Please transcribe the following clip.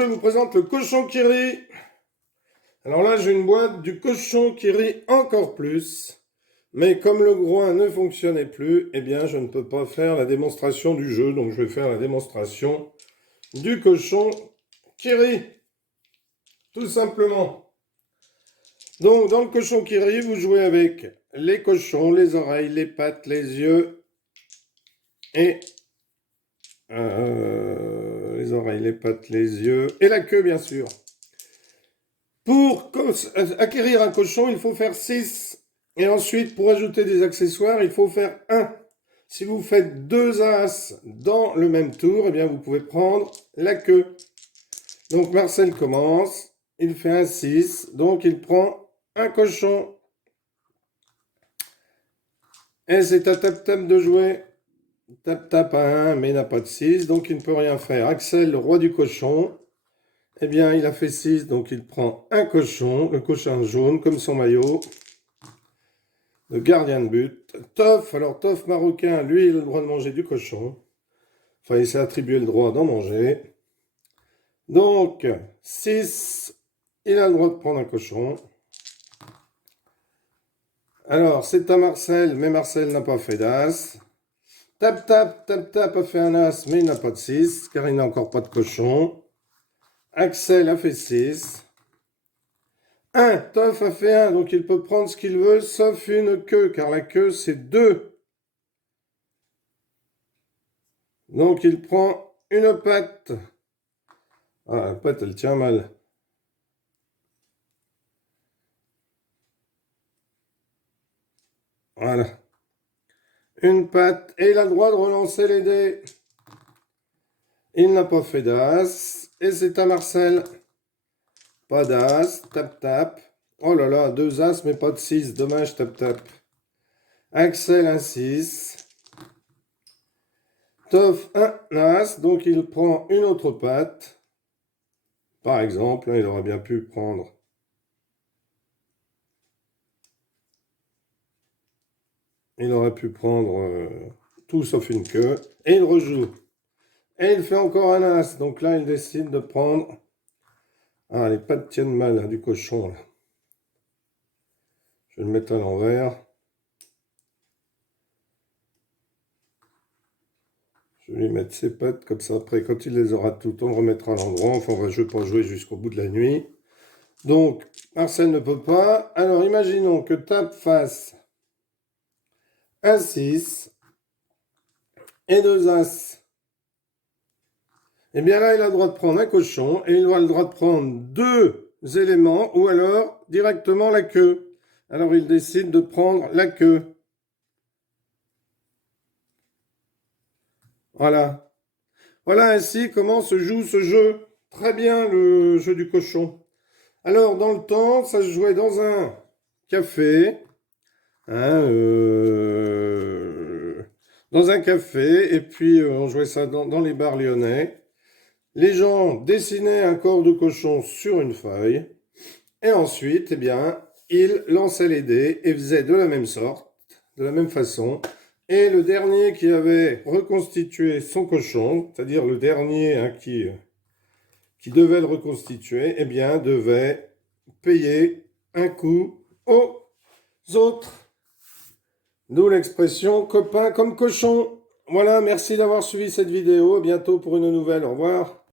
je vous présente le cochon qui rit. Alors là, j'ai une boîte du cochon qui rit encore plus. Mais comme le groin ne fonctionnait plus, eh bien, je ne peux pas faire la démonstration du jeu. Donc, je vais faire la démonstration du cochon qui rit. Tout simplement. Donc, dans le cochon qui rit, vous jouez avec les cochons, les oreilles, les pattes, les yeux et... les oreilles, les pattes, les yeux et la queue, bien sûr. Pour acquérir un cochon, il faut faire 6. Et ensuite, pour ajouter des accessoires, il faut faire 1. Si vous faites 2 as dans le même tour, eh bien, vous pouvez prendre la queue. Donc, Marcel commence. Il fait un 6. Donc, il prend un cochon. Et c'est à tap-tap de jouer. Tap-tap à 1, mais il n'a pas de 6. Donc, il ne peut rien faire. Axel, le roi du cochon. Eh bien, il a fait 6, donc il prend un cochon, le cochon jaune, comme son maillot, le gardien de but. Toff, alors Toff marocain, lui, il a le droit de manger du cochon. Enfin, il s'est attribué le droit d'en manger. Donc, 6, il a le droit de prendre un cochon. Alors, c'est à Marcel, mais Marcel n'a pas fait d'as. Tap, tap, tap, tap a fait un as, mais il n'a pas de 6, car il n'a encore pas de cochon. Axel a fait 6. 1, Toff a fait 1, donc il peut prendre ce qu'il veut, sauf une queue, car la queue, c'est 2. Donc il prend une patte. Ah, la patte, elle tient mal. Voilà. Une patte, et il a le droit de relancer les dés. Il n'a pas fait d'as, et c'est à Marcel. Pas d'as, tap tap. Oh là là, 2 as, mais pas de 6, dommage, tap tap. Axel, un 6. Toff, un as, donc il prend une autre patte. Par exemple, il aurait bien pu prendre. Il aurait pu prendre tout sauf une queue. Et il rejoue. Et il fait encore un as. Donc là, il décide de prendre... Ah, les pattes tiennent mal hein, du cochon. Là. Je vais le mettre à l'envers. Je vais lui mettre ses pattes comme ça. Après, quand il les aura toutes, on le remettra à l'endroit. Enfin, je ne vais pas jouer jusqu'au bout de la nuit. Donc, Marcel ne peut pas. Alors, imaginons que Tap fasse un 6 et 2 as. Eh bien là, il a le droit de prendre un cochon et il aura le droit de prendre 2 éléments ou alors directement la queue. Alors il décide de prendre la queue. Voilà. Voilà ainsi comment se joue ce jeu. Très bien le jeu du cochon. Alors dans le temps, ça se jouait dans un café. Hein, dans un café. Et puis on jouait ça dans les bars lyonnais. Les gens dessinaient un corps de cochon sur une feuille. Et ensuite, eh bien, ils lançaient les dés et faisaient de la même sorte, de la même façon. Et le dernier qui avait reconstitué son cochon, c'est-à-dire le dernier hein, qui devait le reconstituer, eh bien, devait payer un coup aux autres. D'où l'expression copain comme cochon. Voilà, merci d'avoir suivi cette vidéo. À bientôt pour une nouvelle. Au revoir.